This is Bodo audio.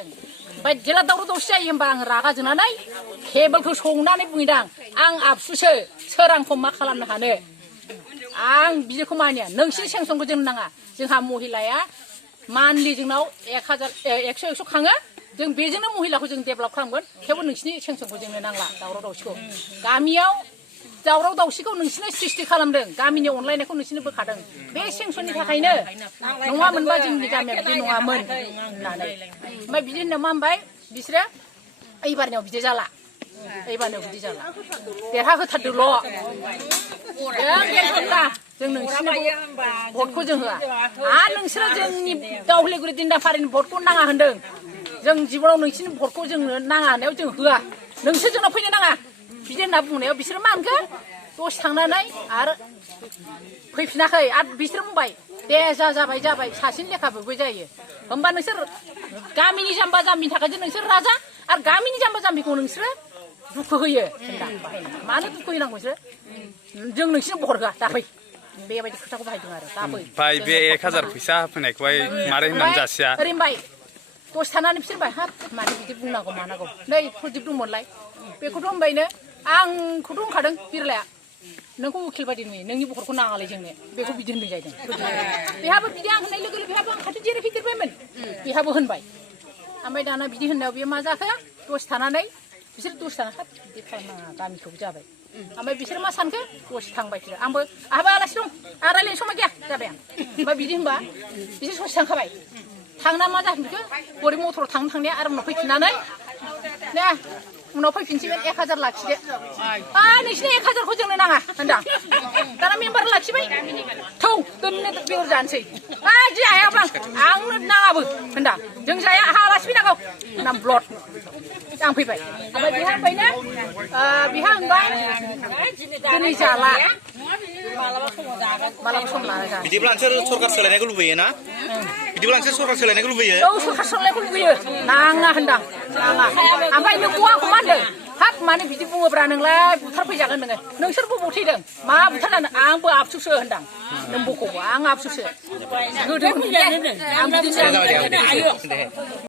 ओमफ्राय जेला दावराव दावसि जायो होमबा आं रागा जोंनानै टेबोलखौ संनानै बुंदां आं आबसुसो सोर आंखौ मा खालामनो हानो आं बिदिखौ मानिया नोंसिनि सेंसनखौ जोंनो नाङा जोंहा महिलाया मान्थलि जोंनाव 100 खाङो जों बेजोंनो महिलाखौ जों डेभेलप खालामगोन थेवबो नोंसिनि सेंसनखौ जोंनो नांला दावराव दावसिखौ गामियाव दावराव दावसिखौ नोंसिनो सृष्टि खालामदों गामिनि अनलायनायखौ नोंसिनो बोखादों बे सेंसननि थाखायनो नङामोनबा जोंनि गामिया बिदि नङामोन होननानै ओमफ्राय बिदि होनना मा होनबाय बिसोरो एबारनियाव बिदि जाला एबारनियाव बिदि जाला देरहा होथारदोल' जों नोंसिनो भटखौ जों होआ आरो नोंसोरो जोंनि दावलिगुरि दिन्दाफारिनि भटखौ नाङा होनदों जों जिबनाव नोंसिनि भटखौ जोंनो नाङा होननायाव जों होआ नोंसोर जोंनाव फैनो नाङा बिदि होनना बुंनायाव बिसोरो मा होनखो दसे थांनानै आरो फैफिनाखै आरो बिसोर बुंबाय दे जाबाय सासेनि लेखाबो जायो होमबा नोंसोर गामिनि जाम्बा जाम्बिनि थाखायसो नोंसोर राजा आरो गामिनि जाम्बा जाम्बिखौ नोंसोरो दुखु होयो मानो दुखु होनांगौ नोंसोर जों नोंसिनो भट होआ दाफै बेबायदि खोथाखौ बाहायदों आरो दाफै ओमफ्राय बे 1000 फैसा होफैनायखौहाय मारै होननानै जासिया ओरैबाय दसे थानानै बिसोर बाय हाब मानो बिदि बुंनांगौ मानांगौ नै प्रदिप दंमोनलाय बेखौथ' होनबायनो आंखौथ' होनखादों बिरलाया नोंखौ उकिल बायदि नुयो नोंनि भटखौ नाङालाय जोंनो बेखौ बिदि होननाय जादों बेहाबो बिदि आं होननाय लोगो लोगो बेहाबो आं खाथि जिरायफैदेरबायमोन बेहाबो होनबाय ओमफ्राय दाना बिदि होननायाव बेयो मा जाखो दसे थानानै बिसोर दसे थाना हाब बिदि खालामनाङा गामिखौबो जाबाय ओमफ्राय बिसोर मा सानखो दसे थांबाय बिसोर आंबो आहाबो आलासि दं आं रायलायनो समा गैया जाबाय आं ओमफ्य बिदि होनबा बिसोर ससे थांखाबाय थांना मा जाफिनखो गरि मथराव थांनाया आरो उनाव फैफिननानै दे उनाव फैफिनसिगोन 1000 लाखिदो नोंसिनि 1000खौ जोंनो नाङा होनदां दाना मेम्बार लाखिबाय थौ दोननो बेदर जानोसै जि हायाबा आंनो नाङाबो होनदां जों जाया आहा आलासि फैनांगौ होनना ब्लड आं फैबाय ओमफ्राय बेहा होनबायनो बेहा होनबाय दिनै जाला मालाबा सम लाना जागोन बिदिब्ला नोंसोर सरकार सोलायनायखौ लुबैयो ना बिदिब्ला नोंसोर सरकार सोलायनायखौ लुबैयो औ सरकार सोलायनायखौ लुबैयो नाङा होनदां नाङा ओमफ्राय नोंखौ आंखौ मा होनदों हाब मानो बिदि बुङोब्रा नोंलाय बुथारफैजागोन नोङो नोंसोर बबाव थैदों मा बुथारनानै आंबो आबसुसो होनदां नों बखौबो आं आबसुसो गोदो आं बिदिनो